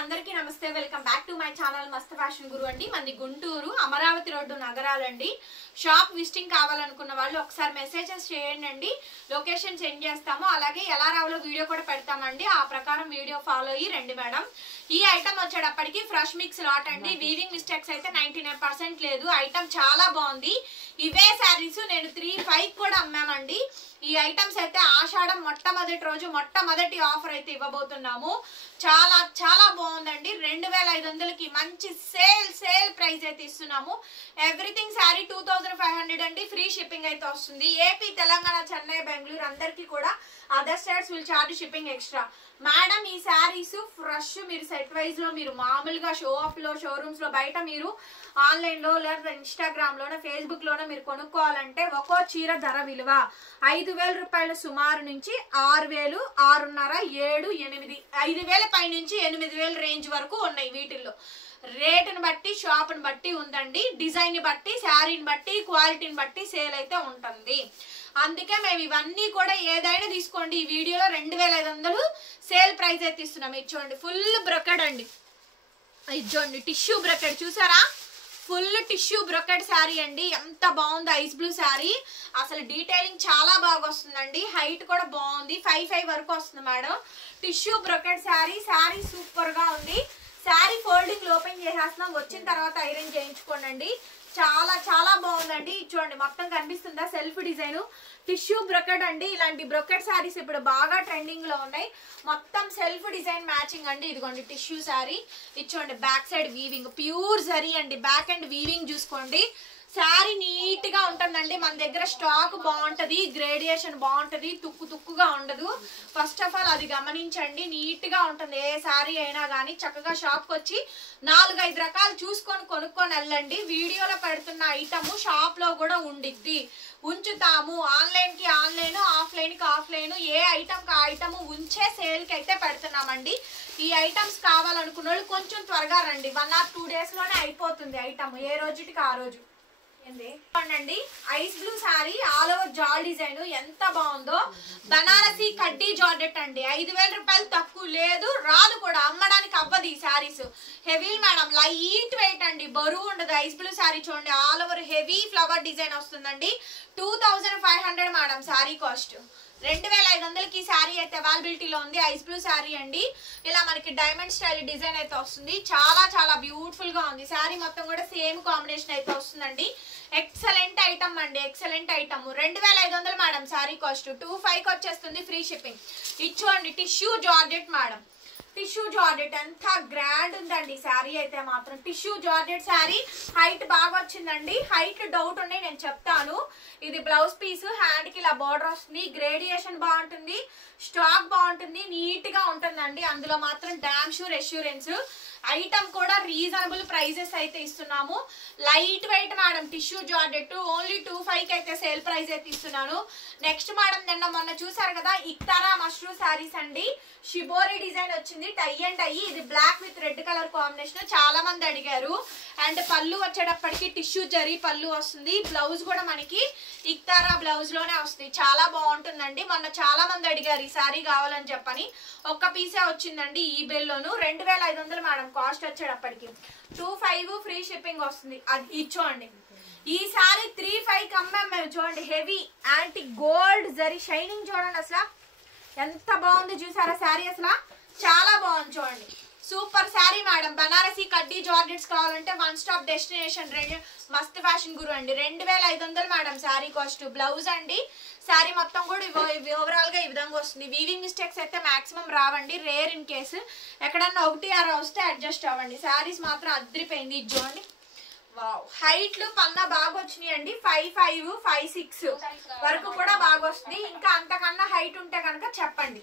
అందరికీ నమస్తే welcome back to my channel Mast fashion Guru అండి మంది గుంటూరు అమరావతి రోడ్డు నగరాలండి షాప్ విజిటింగ్ కావాలనుకున్న వాళ్ళు ఒకసారి మెసేజెస్ చేయండి లొకేషన్ సెండ్ చేస్తాము అలాగే ఎలా రావాలో వీడియో కూడా పెడతామండి ఆ ప్రకారం వీడియో ఫాలో అయ్యి రండి మేడం ఈ ఐటమ్ వచ్చేటప్పటికి ఫ్రెష్ మిక్స్ లాట్ అండి వీవింగ్ మిస్టేక్స్ అయితే 99% లేదు ఐటమ్ చాలా బాగుంది ఇవే సారీస్ నేను 3-5 కూడా అమ్మామండి ఈ ఐటమ్స్ అయితే ఆషాఢం మొట్టమొదటి రోజు మొట్టమొదటి ఆఫర్ అయితే ఇవ్వబోతున్నాము చాలా చాలా బాగుందండి 2500కి మంచి సేల్ ప్రైస్ అయితే ఇస్తున్నాము ఎవ్రీథింగ్ సారీ 2500 అండి ఫ్రీ షిప్పింగ్ అయితే వస్తుంది ఏపీ తెలంగాణ చెన్నై బెంగళూరు అందరికీ కూడా other states will charge shipping extra madam ఈ సారీస్ ఫ్రెష్ మీరు సెట్ వైజ్ లో మీరు మామూలుగా షో ఆఫ్ లో షోరూమ్స్ లో బయట మీరు ఆన్లైన్ లో లేదా ఇన్స్టాగ్రామ్ లోనే ఫేస్బుక్ లోనే మీరు కొనుక్కోవాలంటే ఒక్కో చీర ధర విలువ 5000 రూపాయల సుమారు నుంచి 6000 6.5 7 8 5000 పై నుంచి 8000 రేంజ్ వరకు ఉన్నాయి వీటిల్లో రేటుని బట్టి షాప్ని బట్టి ఉందండి డిజైన్ బట్టి శారీని బట్టి క్వాలిటీని బట్టి సేల్ అయితే ఉంటుంది అందుకే మేము ఇవన్నీ కూడా ఏదైనా తీసుకోండి ఈ వీడియోలో 2500 సేల్ ప్రైస్ అయితే ఇస్తున్నాం ఇది చూడండి ఫుల్ బ్రొకెడ్ అండి ఇది చూడండి టిష్యూ బ్రొకెడ్ చూసారా ఫుల్ టిష్యూ బ్రొకెడ్ శారీ అండి ఎంత బాగుంది ఐస్ బ్లూ శారీ అసలు డీటెయిలింగ్ చాలా బాగా వస్తుందండి హైట్ కూడా బాగుంది 5'5" వరకు వస్తుంది madam tissue brocade sari super గా ఉంది శారీ ఫోల్డింగ్ ఓపెన్ చేసేస్తున్నాం వచ్చిన తర్వాత ఐరన్ చేయించుకోండి చాలా చాలా బాగుందండి చూడండి మొత్తం కనిపిస్తుందా సెల్ఫ్ డిజైన్ టిష్యూ బ్రొకెడ్ అండి ఇలాంటి బ్రొకెడ్ శారీస్ ఇప్పుడు బాగా ట్రెండింగ్ లో ఉన్నాయి మొత్తం సెల్ఫ్ డిజైన్ మ్యాచింగ్ అండి ఇదిగోండి టిష్యూ శారీ ఇచ్చోండి back side weaving pure zari అండి బ్యాక్ అండ్ వీవింగ్ చూసుకోండి శారీ నీట్ గా ఉంటుందండి మన దగ్గర స్టాక్ బాగుంటది గ్రేడియేషన్ బాగుంటది తుక్కుగా ఉండదు ఫస్ట్ ఆఫ్ ఆల్ అది గమనించండి నీట్ గా ఉంటుంది ఏ శారీ అయినా కానీ చక్కగా షాప్ కి వచ్చి 4-5 రకాలు చూసుకొని కొనుక్కొని వెళ్ళండి వీడియోలో పెడుతున్న ఐటమ్ షాప్ లో కూడా ఉండిద్ది ఉంచుతాము ఆన్లైన్ కి ఆన్లైన్ ఆఫ్లైన్ కి ఆఫ్లైన్ ఏ ఐటమ్ కి ఐటమ్ ఉంచే సేల్ కి అయితే పెడుతున్నామండి ఈ ఐటమ్స్ కావాలనుకున్న వాళ్ళు కొంచెం త్వరగా రండి 1 or 2 days లోనే అయిపోతుంది ఐటమ్ ఏ రోజుకి ఆ రోజు అండి ice blue sari all over జాల్ డిజైన్ ఎంత బాగుందో బనారసి కడ్డీ జార్జెట్ అండి 5000 రూపాయలు తక్కువ లేదు రాదు కూడా అమ్మడానికి అవ్వదు ఈ saris heavy madam light weight అండి బరువు ఉండదు ఐస్ బ్లూ సారీ చూడండి all over heavy flower design వస్తుందండి 2500 మేడం సారీ కాస్ట్ 2500కి శారీ అయితే అవైలబిలిటీలో ఉంది ఐస్ బ్లూ శారీ అండి ఇలా మనకి డైమండ్ స్టైల్ డిజైన్ అయితే వస్తుంది చాలా చాలా బ్యూటిఫుల్ గా ఉంది శారీ మొత్తం కూడా సేమ్ కాంబినేషన్ అయితే వస్తుందండి ఎక్సలెంట్ ఐటమ్ అండి excellent item 2500 madam sari cost 25కి వచ్చేస్తుంది ఫ్రీ షిప్పింగ్ ఇచ్చోండి tissue georgette madam tissue georgette ఎంత గ్రాండ్ ఉందండి శారీ అయితే మాత్రం టిష్యూ జార్జెట్ శారీ హైట్ బాగా వచ్చిందండి హైట్ డౌట్ ఉన్నాయి నేను చెప్తాను ఇది బ్లౌజ్ పీస్ హ్యాండ్ కి ఇలా బార్డర్ వస్తుంది గ్రేడియేషన్ బాగుంటుంది స్టాక్ బాగుంటుంది నీట్ గా ఉంటుందండి అందులో మాత్రం డామ్ షూర్ అష్యూరెన్స్ ఐటమ్ కూడా రీజనబుల్ ప్రైజెస్ అయితే ఇస్తున్నాము light weight madam tissue georgette only 25కి అయితే సేల్ ప్రైస్ అయితే ఇస్తున్నాను నెక్స్ట్ మేడం నిన్న మొన్న చూసారు కదా ఇక్తారా మష్రూ శారీస్ అండి షిబోరి డిజైన్ వచ్చింది టై అండ్ టై ఇది black with red colour combination చాలా మంది అడిగారు అండ్ పళ్ళు వచ్చేటప్పటికి టిష్యూ జరీ పళ్ళు వస్తుంది బ్లౌజ్ కూడా మనకి ఇక్తారా బ్లౌజ్ లోనే వస్తుంది చాలా బాగుంటుందండి మొన్న చాలా మంది అడిగారు ఈ శారీ కావాలని చెప్పని ఒక్క పీసే వచ్చిందండి ఈ బిల్లోను 2500 మేడం కాస్ట్ వచ్చేటప్పటికి 25 ఫ్రీ షిప్పింగ్ వస్తుంది అది ఇచ్చోండి ఈ సారీ 3-5 అమ్మాం మేము చూడండి heavy antique gold zari shining చూడండి అసలు ఎంత బాగుంది చూసారా శారీ అసలు చాలా బాగుంది చూడండి సూపర్ శారీ మేడం బనారసి కడ్డీ జార్జెట్స్ కావాలంటే వన్ స్టాప్ డెస్టినేషన్ మస్త్ ఫ్యాషన్ గురు అండి 2500 మేడం శారీ కాస్ట్ బ్లౌజ్ అండి శారీ మొత్తం కూడా ఓవరాల్ గా ఈ విధంగా వస్తుంది వీవింగ్ మిస్టేక్స్ అయితే మాక్సిమం రావండి రేర్ ఇన్ కేసు ఎక్కడన్నా 1-6 వస్తే అడ్జస్ట్ అవ్వండి శారీస్ మాత్రం అదిరిపోయింది ఇది చూడండి వావ్ హైట్లు పన్నా బాగా వచ్చినాయి అండి 5'5" 5'6" వరకు కూడా బాగా వస్తుంది ఇంకా అంతకన్నా హైట్ ఉంటే కనుక చెప్పండి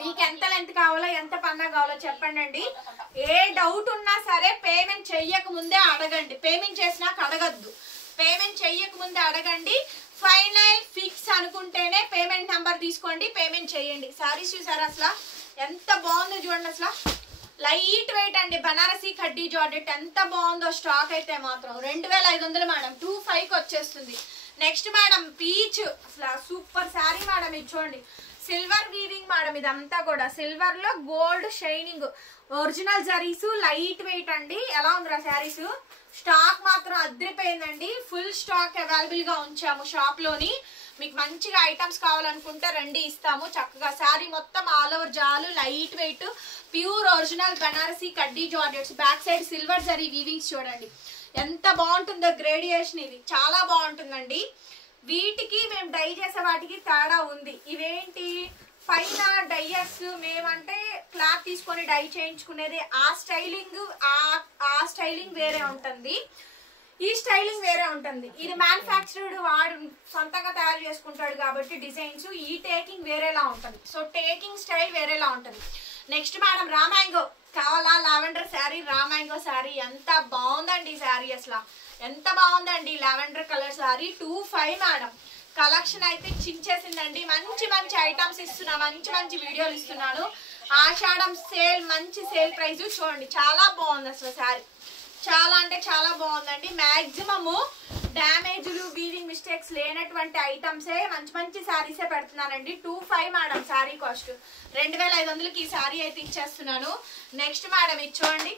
మీకు ఎంత లెంత్ కావాలో ఎంత పన్నా కావాలో చెప్పండి అండి ఏ డౌట్ ఉన్నా సరే పేమెంట్ చెయ్యక ముందే అడగండి పేమెంట్ చేసినాక అడగద్దు పేమెంట్ చెయ్యక ముందే అడగండి ఫైనల్ ఫిక్స్ అనుకుంటేనే పేమెంట్ నంబర్ తీసుకోండి పేమెంట్ చేయండి సారీస్ చూసారా అసలు ఎంత బాగుందో చూడండి అసలు లైట్ వెయిట్ అండి బనారసి కడ్డీ జార్జెట్ ఎంత బాగుందో స్టాక్ అయితే మాత్రం 2500 మేడం 25కి వచ్చేస్తుంది నెక్స్ట్ మేడం పీచ్ అసలు సూపర్ శారీ మేడం ఇది చూడండి సిల్వర్ వీవింగ్ మేడం, ఇదంతా కూడా సిల్వర్ లో gold shining, original zaris, light weight అండి. ఎలా ఉందిరా శారీస్? స్టాక్ మాత్రం అదిరిపోయిందండి. ఫుల్ స్టాక్ అవైలబుల్ గా ఉంచాము షాప్ లోని. మీకు మంచిగా ఐటమ్స్ కావాలనుకుంటే రండి, ఇస్తాము చక్కగా. శారీ మొత్తం ఆల్ ఓవర్ జాలు, light weight, pure original Banarasi కడ్డీ georgettes. Back side silver zari weavings చూడండి ఎంత బాగుంటుందో. గ్రేడియేషన్ ఇది చాలా బాగుంటుందండి. వీటికి మేము డై చేసే వాటికి తేడా ఉంది. ఇవేంటి పైన డైయర్స్, మేమంటే క్లాత్ తీసుకొని డై చేయించుకునేది. ఆ స్టైలింగ్ వేరే ఉంటుంది, ఈ స్టైలింగ్ వేరే ఉంటుంది. ఇది మ్యానుఫ్యాక్చర్డ్, వాడు సొంతంగా తయారు చేసుకుంటాడు కాబట్టి డిజైన్స్, ఈ టేకింగ్ వేరేలా ఉంటుంది. సో టేకింగ్ స్టైల్ వేరేలా ఉంటుంది. నెక్స్ట్ మేడం రామాంగో కావాలా? లావెండర్ శారీ, రామాంగో శారీ ఎంత బాగుందండి. శారీ అసలు ఎంత బాగుందండి. Lavender colour sari 25 madam. Collection అయితే చించేసిందండి. మంచి మంచి ఐటమ్స్ ఇస్తున్నా, మంచి మంచి వీడియోలు ఇస్తున్నాను. ఆషాఢం సేల్, మంచి సేల్ ప్రైస్ చూడండి. చాలా బాగుంది అసలు శారీ, చాలా అంటే చాలా బాగుందండి. మ్యాక్సిమము డ్యామేజ్లు, వీవింగ్ మిస్టేక్స్ లేనటువంటి ఐటమ్సే, మంచి మంచి శారీసే పెడుతున్నానండి. 25 మేడం శారీ కాస్ట్. 2500కి ఈ శారీ అయితే ఇచ్చేస్తున్నాను. నెక్స్ట్ మేడం ఇది చూడండి,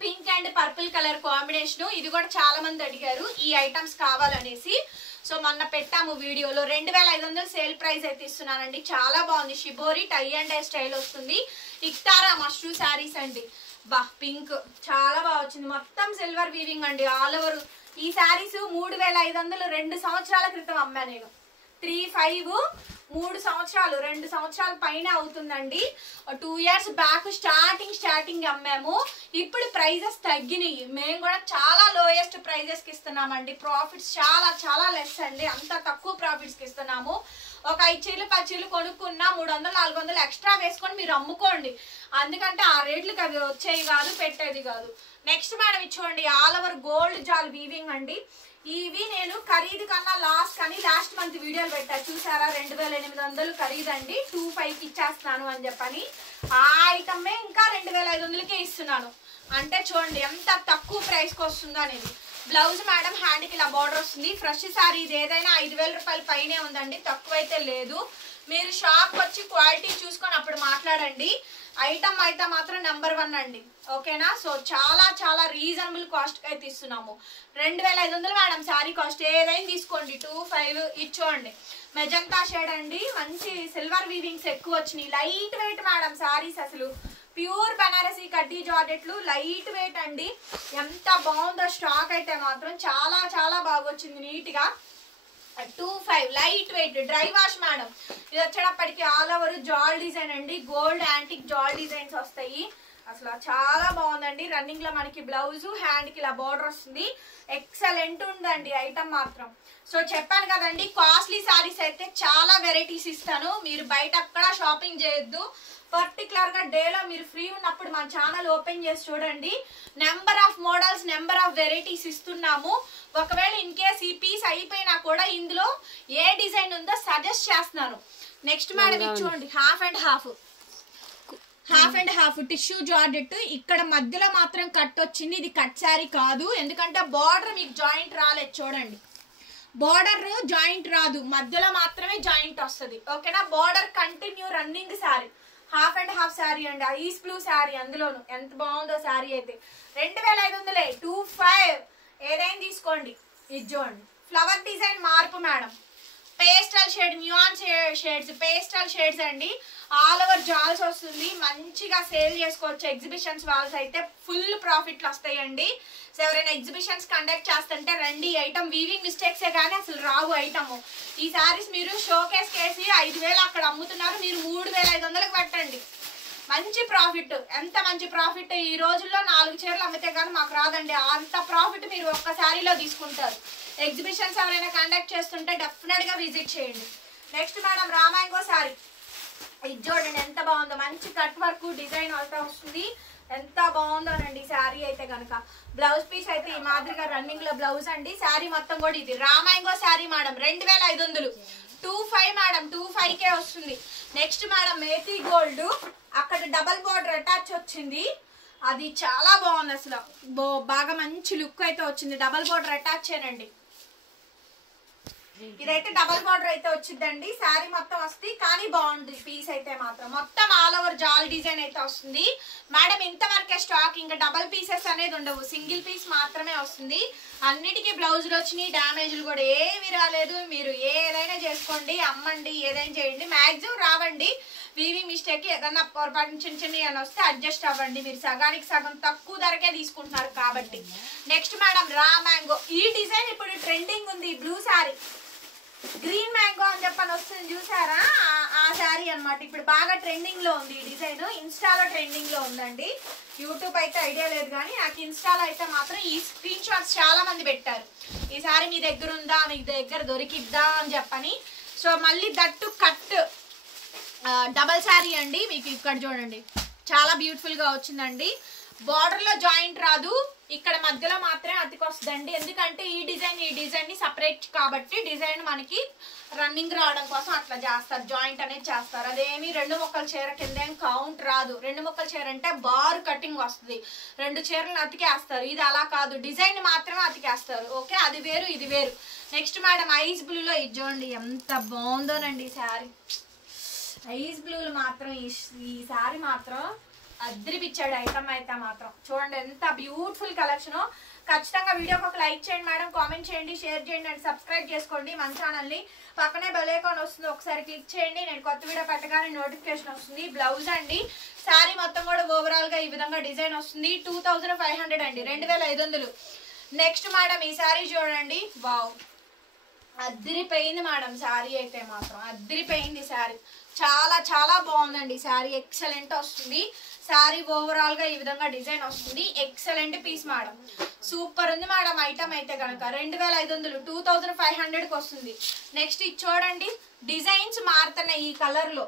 pink and purple colour combination. ఇది కూడా చాలా మంది అడిగారు ఈ ఐటమ్స్ కావాలనేసి. సో మొన్న పెట్టాము వీడియోలో. 2500 సేల్ ప్రైస్ అయితే ఇస్తున్నానండి. చాలా బాగుంది. Shibori tie and dye style వస్తుంది. ఇక్తారా మష్రూ శారీస్ అండి. బా పింక్ చాలా బాగా వచ్చింది. మొత్తం సిల్వర్ వీవింగ్ అండి ఆల్ ఓవర్. ఈ శారీస్ 3500 2 సంవత్సరాల క్రితం అమ్మా నేను. 35 3 సంవత్సరాలు, 2 సంవత్సరాల పైన అవుతుందండి. 2 years బ్యాక్ స్టార్టింగ్ అమ్మాము. ఇప్పుడు ప్రైజెస్ తగ్గినాయి. మేము కూడా చాలా లోయెస్ట్ ప్రైజెస్ కి ఇస్తున్నామండి. ప్రాఫిట్స్ చాలా చాలా లెస్ అండి. అంత తక్కువ ప్రాఫిట్స్ కి ఇస్తున్నాము. ఒక 5 చీరలు 10 చీరలు కొనుక్కున్నా 300 400 ఎక్స్ట్రా వేసుకొని మీరు అమ్ముకోండి. అందుకంటే ఆ రేట్లకి అవి వచ్చేవి కాదు, పెట్టేది కాదు. నెక్స్ట్ మేడం ఇచ్చుకోండి, ఆల్ ఓవర్ గోల్డ్ జాల్ వీవింగ్ అండి. ఇవి నేను ఖరీదు కన్నా లాస్ట్ మంత్ వీడియోలు పెట్టా చూసారా. 2800 ఖరీదండి. 25కి ఇచ్చేస్తున్నాను అని చెప్పని. ఆ ఐటమే ఇంకా 2500కే ఇస్తున్నాను. అంటే చూడండి ఎంత తక్కువ ప్రైస్కి వస్తుందో అనేది. బ్లౌజ్ మేడం హ్యాండ్కి ఇలా బార్డర్ వస్తుంది. ఫ్రెష్ శారీ ఇది ఏదైనా 5000 రూపాయల పైనే ఉందండి, తక్కువైతే లేదు. మీరు షాప్ వచ్చి క్వాలిటీ చూసుకొని అప్పుడు మాట్లాడండి. ఐటమ్ అయితే మాత్రం నెంబర్ 1 అండి, ఓకేనా. సో చాలా చాలా రీజనబుల్ కాస్ట్ అయితే ఇస్తున్నాము. 2500 మేడం శారీ కాస్ట్. ఏదైనా తీసుకోండి. 25 ఇచ్చోండి. మెజంతా షేడ్ అండి. మంచి సిల్వర్ వీవింగ్స్ ఎక్కువ వచ్చినాయి. లైట్ వెయిట్ మేడం శారీస్, అసలు ప్యూర్ బనారసి కడ్డీ జార్జెట్లు, లైట్ వెయిట్ అండి. ఎంత బాగుందో స్టాక్ అయితే మాత్రం చాలా చాలా బాగా వచ్చింది నీట్ గా. 25 light weight dry wash madam. ఇది వచ్చేటప్పటికి ఆల్ ఓవర్ జాల్ డిజైన్ అండి. గోల్డ్ యాంటిక్ జాల్ డిజైన్స్ వస్తాయి. అసలు చాలా బాగుందండి. రన్నింగ్ లో మనకి బ్లౌజ్, హ్యాండ్ కి ఇలా బార్డర్ వస్తుంది. ఎక్సలెంట్ ఉందండి ఐటమ్ మాత్రం. సో చెప్పాను కదండి, కాస్ట్లీ సారీస్ అయితే చాలా వెరైటీస్ ఇస్తాను. మీరు బయట అక్కడ షాపింగ్ చేయొద్దు. పర్టికులర్ గా డేలో మీరు ఫ్రీ ఉన్నప్పుడు మా ఛానల్ ఓపెన్ చేసి చూడండి. Number of models, number of varieties ఇస్తున్నాము. ఒకవేళ ఇన్ కేస్ ఈ పీస్ అయిపోయినా కూడా ఇందులో ఏ డిజైన్ ఉందో సజెస్ట్ చేస్తున్నాను. నెక్స్ట్ మేడం ఇది చూడండి, half and half tissue georgette. ఇక్కడ మధ్యలో మాత్రం కట్ వచ్చింది. ఇది కట్ శారీ కాదు, ఎందుకంటే బార్డర్ మీకు జాయింట్ రాలేదు. చూడండి, బార్డర్ జాయింట్ రాదు, మధ్యలో మాత్రమే జాయింట్ వస్తుంది, ఓకేనా. Border continue running sari. Half and half sari అండి. ఐస్ బ్లూ శారీ, అందులోను ఎంత బాగుందో శారీ అయితే. 2500 25 ఏదైనా తీసుకోండి. ఇది చూడండి, ఫ్లవర్ డిజైన్ మార్పు madam. Pastel shade, neon shades, pastel shades అండి. ఆల్ ఓవర్ జాల్స్ వస్తుంది. మంచిగా సేల్ చేసుకోవచ్చు. ఎగ్జిబిషన్స్ వాళ్ళస్ అయితే ఫుల్ ప్రాఫిట్లు వస్తాయండి. సో ఎవరైనా ఎగ్జిబిషన్స్ కండక్ట్ చేస్తుంటే రండి. ఐటమ్ వీవింగ్ మిస్టేక్సే కానీ అసలు రావు ఐటమ్. ఈ సారీస్ మీరు షోకేస్ కేసి 5000 అక్కడ అమ్ముతున్నారు, మీరు 3500కి పెట్టండి. మంచి ప్రాఫిట్. ఎంత మంచి ప్రాఫిట్. ఈ రోజుల్లో 4 చీరలు అమ్మితే కానీ మాకు రాదండి. అంత ప్రాఫిట్ మీరు ఒక్క శారీలో తీసుకుంటారు. ఎగ్జిబిషన్స్ ఎవరైనా కండక్ట్ చేస్తుంటే డెఫినెట్ గా విజిట్ చేయండి. నెక్స్ట్ మేడం రామాంగో శారీ. ఇది చూడండి ఎంత బాగుందో. మంచి కట్ వర్క్ డిజైన్ అయితే వస్తుంది. ఎంత బాగుందోనండి శారీ అయితే కనుక. బ్లౌజ్ పీస్ అయితే ఈ మాదిరిగా రన్నింగ్ లో బ్లౌజ్ అండి. శారీ మొత్తం కూడా ఇది రామాంగో శారీ మేడం. 2500 25 మేడం. 25కే వస్తుంది. Next madam methi gold. అక్కడ డబల్ బోర్డర్ అటాచ్ వచ్చింది. అది చాలా బాగుంది అసలు. బాగా మంచి లుక్ అయితే వచ్చింది. డబల్ బోర్డర్ అటాచ్ చేయనండి. ఇదైతే డబల్ బార్డర్ అయితే వచ్చిందండి. శారీ మొత్తం వస్తుంది కానీ బాగుంటుంది. పీస్ అయితే మాత్రం మొత్తం ఆల్ ఓవర్ జాల్ డిజైన్ అయితే వస్తుంది మేడం. ఇంతవరకే స్టాక్, ఇంకా డబల్ పీసెస్ అనేది ఉండవు, సింగిల్ పీస్ మాత్రమే వస్తుంది. అన్నిటికీ బ్లౌజులు వచ్చినాయి, డ్యామేజ్లు కూడా ఏవి రాలేదు. మీరు ఏదైనా చేసుకోండి, అమ్మండి, ఏదైనా చేయండి, మ్యాక్సిమం రావండి. వీవి మిస్టేక్ ఏదన్నా పొరపాటు చిన్న చిన్న అని వస్తే అడ్జస్ట్ అవ్వండి. మీరు సగానికి సగం తక్కువ ధరకే తీసుకుంటున్నారు కాబట్టి. Next madam raw mango. ఈ డిజైన్ ఇప్పుడు ట్రెండింగ్ ఉంది. బ్లూ శారీ గ్రీన్ మ్యాంగో అని చెప్పని వస్తుంది చూసారా, ఆ శారీ అనమాట. ఇప్పుడు బాగా ట్రెండింగ్ లో ఉంది ఈ డిజైన్. ఇన్స్టాలో ట్రెండింగ్ లో ఉందండి. యూట్యూబ్ అయితే ఐడియా లేదు కానీ నాకు ఇన్స్టాలో అయితే మాత్రం ఈ స్క్రీన్ షాట్స్ చాలా మంది పెట్టారు. ఈ శారీ మీ దగ్గర ఉందా, మీకు దగ్గర దొరికిద్దా అని చెప్పని. సో మళ్ళీ దట్టు కట్ డబల్ శారీ అండి. మీకు ఇక్కడ చూడండి చాలా బ్యూటిఫుల్ గా వచ్చిందండి. బార్డర్ లో జాయింట్ రాదు, ఇక్కడ మధ్యలో మాత్రమే అతికొస్తుందండి. ఎందుకంటే ఈ డిజైన్ ని సపరేట్ కాబట్టి డిజైన్ మనకి రన్నింగ్ రావడం కోసం అట్లా చేస్తారు, జాయింట్ అనేది చేస్తారు. అదేమి 2 ముక్కల చీర కింద ఏం కౌంట్ రాదు. 2 ముక్కల చీర అంటే బార్ కటింగ్ వస్తుంది, 2 చీరలను అతికేస్తారు. ఇది అలా కాదు, డిజైన్ మాత్రమే అతికేస్తారు. ఓకే, అది వేరు ఇది వేరు. నెక్స్ట్ మేడం ఐస్ బ్లూలో ఇది చూడండి ఎంత బాగుందోనండి శారీ. ఐస్ బ్లూలు మాత్రం ఈ శారీ మాత్రం అద్రిపిచ్చాడు ఐటమ్ అయితే మాత్రం. చూడండి ఎంత బ్యూటిఫుల్ కలెక్షన్. ఖచ్చితంగా వీడియోకి ఒక లైక్ చేయండి మేడం, కామెంట్ చేయండి, షేర్ చేయండి అండ్ సబ్స్క్రైబ్ చేసుకోండి మన ఛానల్ని. పక్కనే బెల్ ఐకాన్ వస్తుంది, ఒకసారి క్లిక్ చేయండి. నేను కొత్త వీడియో పెట్టగానే నోటిఫికేషన్ వస్తుంది. బ్లౌజ్ అండి, శారీ మొత్తం కూడా ఓవరాల్ గా ఈ విధంగా డిజైన్ వస్తుంది. 2500 అండి, 2500. నెక్స్ట్ మేడం ఈ శారీ చూడండి, వావ్ అద్దిరిపోయింది మేడం. శారీ అయితే మాత్రం అద్దిరిపోయింది శారీ. చాలా చాలా బాగుందండి శారీ, ఎక్సలెంట్ వస్తుంది. శారీ ఓవరాల్ గా ఈ విధంగా డిజైన్ వస్తుంది. ఎక్సలెంట్ పీస్ మేడం, సూపర్ ఉంది మేడం. ఐటమ్ అయితే కనుక 2500, 2500కి వస్తుంది. నెక్స్ట్ ఇది చూడండి, డిజైన్స్ మారుతున్నాయి. ఈ కలర్ లో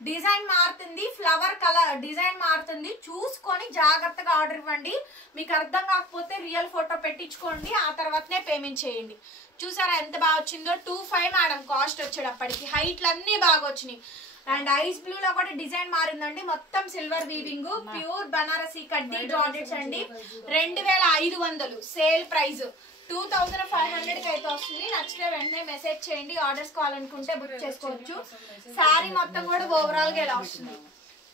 డిజైన్ మారుతుంది, ఫ్లవర్ కలర్ డిజైన్ మారుతుంది. చూసుకొని జాగ్రత్తగా ఆర్డర్ ఇవ్వండి. మీకు అర్థం కాకపోతే రియల్ ఫోటో పెట్టించుకోండి, ఆ తర్వాతనే పేమెంట్ చేయండి. చూసారా ఎంత బాగా వచ్చిందో. 2500 మేడం కాస్ట్ వచ్చేటప్పటికి. హైట్లు అన్ని బాగా వచ్చినాయి. అండ్ ఐస్ బ్లూ లో కూడా డిజైన్ మారిందండి. మొత్తం సిల్వర్ వీవింగ్, ప్యూర్ బనారసి కడ్డీ జార్జెట్స్ అండి. 2500 సేల్ ప్రైస్. 2500కి అయితే వస్తుంది. నచ్చితే వెంటనే మెసేజ్ చేయండి. ఆర్డర్స్ కావాలనుకుంటే బుక్ చేసుకోవచ్చు. శారీ మొత్తం కూడా ఓవరాల్ గా ఇలా వస్తుంది.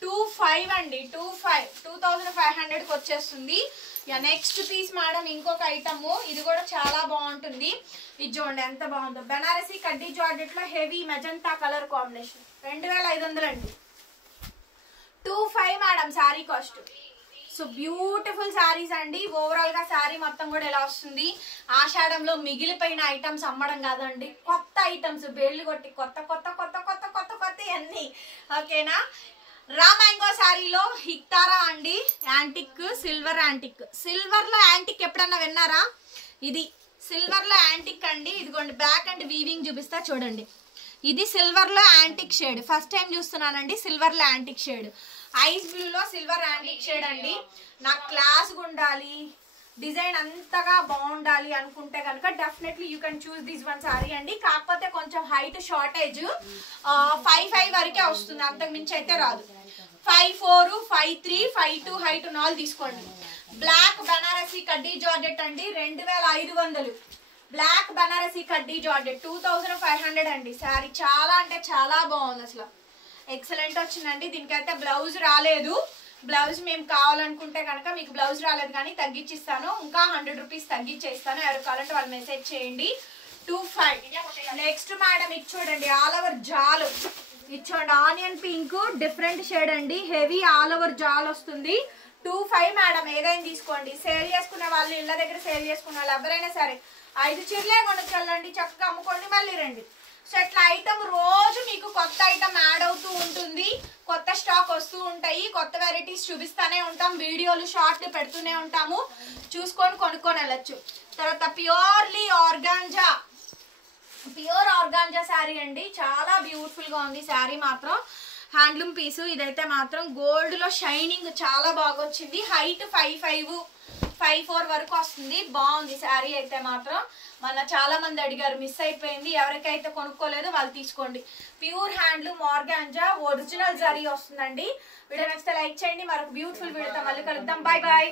25 అండి, 2500కి వచ్చేస్తుంది. నెక్స్ట్ పీస్ మేడం ఇంకొక ఐటమ్, ఇది కూడా చాలా బాగుంటుంది. ఇది చూడండి ఎంత బాగుందో. బనారసి కడ్డీ జార్జెట్ లో హెవీ మెజంతా కలర్ కాంబినేషన్. 2500 అండి, 25 madam sari cost. So beautiful saris అండి. ఓవరాల్ గా శారీ మొత్తం కూడా ఎలా వస్తుంది. ఆషాఢంలో మిగిలిపోయిన ఐటమ్స్ అమ్మడం కాదండి, కొత్త ఐటమ్స్ బేళ్లు కొట్టి కొత్త కొత్త కొత్త కొత్త కొత్త కొత్త అన్ని. ఓకేనా. రా మ్యాంగో శారీలో హిక్తారా అండి, యాంటిక్ సిల్వర్ యాంటిక్. సిల్వర్ లో యాంటిక్ ఎప్పుడన్నా విన్నారా? ఇది సిల్వర్ లో యాంటిక్ అండి. ఇదిగోండి బ్యాక్ అండ్ వీవింగ్ చూపిస్తా చూడండి. ఇది సిల్వర్ లో యాంటిక్ షేడ్, ఫస్ట్ టైం చూస్తున్నానండి సిల్వర్ లో యాంటిక్ షేడ్. ఐస్ బ్లూ లో సిల్వర్ యాంటిక్ షేడ్ అండి. నాకు క్లాస్ ఉండాలి, డిజైన్ అంతగా బాగుండాలి అనుకుంటే కనుక definitely you can choose this one sorry అండి. కాకపోతే కొంచెం హైట్ షార్టేజ్ 5'5" వరకే వస్తుంది, అంతకు మించి అయితే రాదు. 5'4", 5'3", 5'2" హైట్ ఉన్న వాళ్ళు తీసుకోండి. బ్లాక్ బనారసి కడ్డీ జార్జెట్ అండి, 2500. బ్లాక్ బనారసి కడ్డీ జార్జెట్ 2500 అండి. శారీ చాలా అంటే చాలా బాగుంది, అసలు ఎక్సలెంట్ వచ్చిందండి. దీనికైతే బ్లౌజ్ రాలేదు. బ్లౌజ్ మేము కావాలనుకుంటే కనుక మీకు బ్లౌజ్ రాలేదు కానీ తగ్గించిస్తాను, ఇంకా 100 రూపీస్ తగ్గించేస్తాను. ఎవరు కావాలంటే వాళ్ళు మెసేజ్ చేయండి. 25. నెక్స్ట్ మేడం ఇది చూడండి, ఆల్ ఓవర్ జాల్. ఇది చూడండి ఆనియన్ పింక్, డిఫరెంట్ షేడ్ అండి. హెవీ ఆల్ ఓవర్ జాల్ వస్తుంది. 25 మేడం. ఏదైనా తీసుకోండి. సేల్ చేసుకునే వాళ్ళు, ఇళ్ళ దగ్గర సేల్ చేసుకునే వాళ్ళు ఎవరైనా సరే 5 చీరలే కొనుక్కెళ్ళండి, చక్కగా అమ్ముకోండి, మళ్ళీ రండి. సో ఇట్లా ఐటమ్ రోజు మీకు కొత్త ఐటమ్ యాడ్ అవుతూ ఉంటుంది, కొత్త స్టాక్ వస్తూ ఉంటాయి, కొత్త వెరైటీస్ చూపిస్తూనే ఉంటాం, వీడియోలు షార్ట్లు పెడుతూనే ఉంటాము. చూసుకొని కొనుక్కొని వెళ్ళచ్చు. తర్వాత ప్యూర్ ఆర్గాంజా శారీ అండి. చాలా బ్యూటిఫుల్ గా ఉంది శారీ మాత్రం. హ్యాండ్లూమ్ పీసు. ఇదైతే మాత్రం గోల్డ్ లో షైనింగ్ చాలా బాగా వచ్చింది. హైట్ 5'5", 5'4" వరకు వస్తుంది. బాగుంది శారీ అయితే మాత్రం. మన చాలా మంది అడిగారు, మిస్ అయిపోయింది. ఎవరికైతే కొనుక్కోలేదో వాళ్ళు తీసుకోండి. Pure handloom organza, original zari వస్తుందండి. వీడియో నచ్చితే లైక్ చేయండి. మరొక బ్యూటిఫుల్ వీడియోతో మళ్ళీ కలుద్దాం. Bye bye.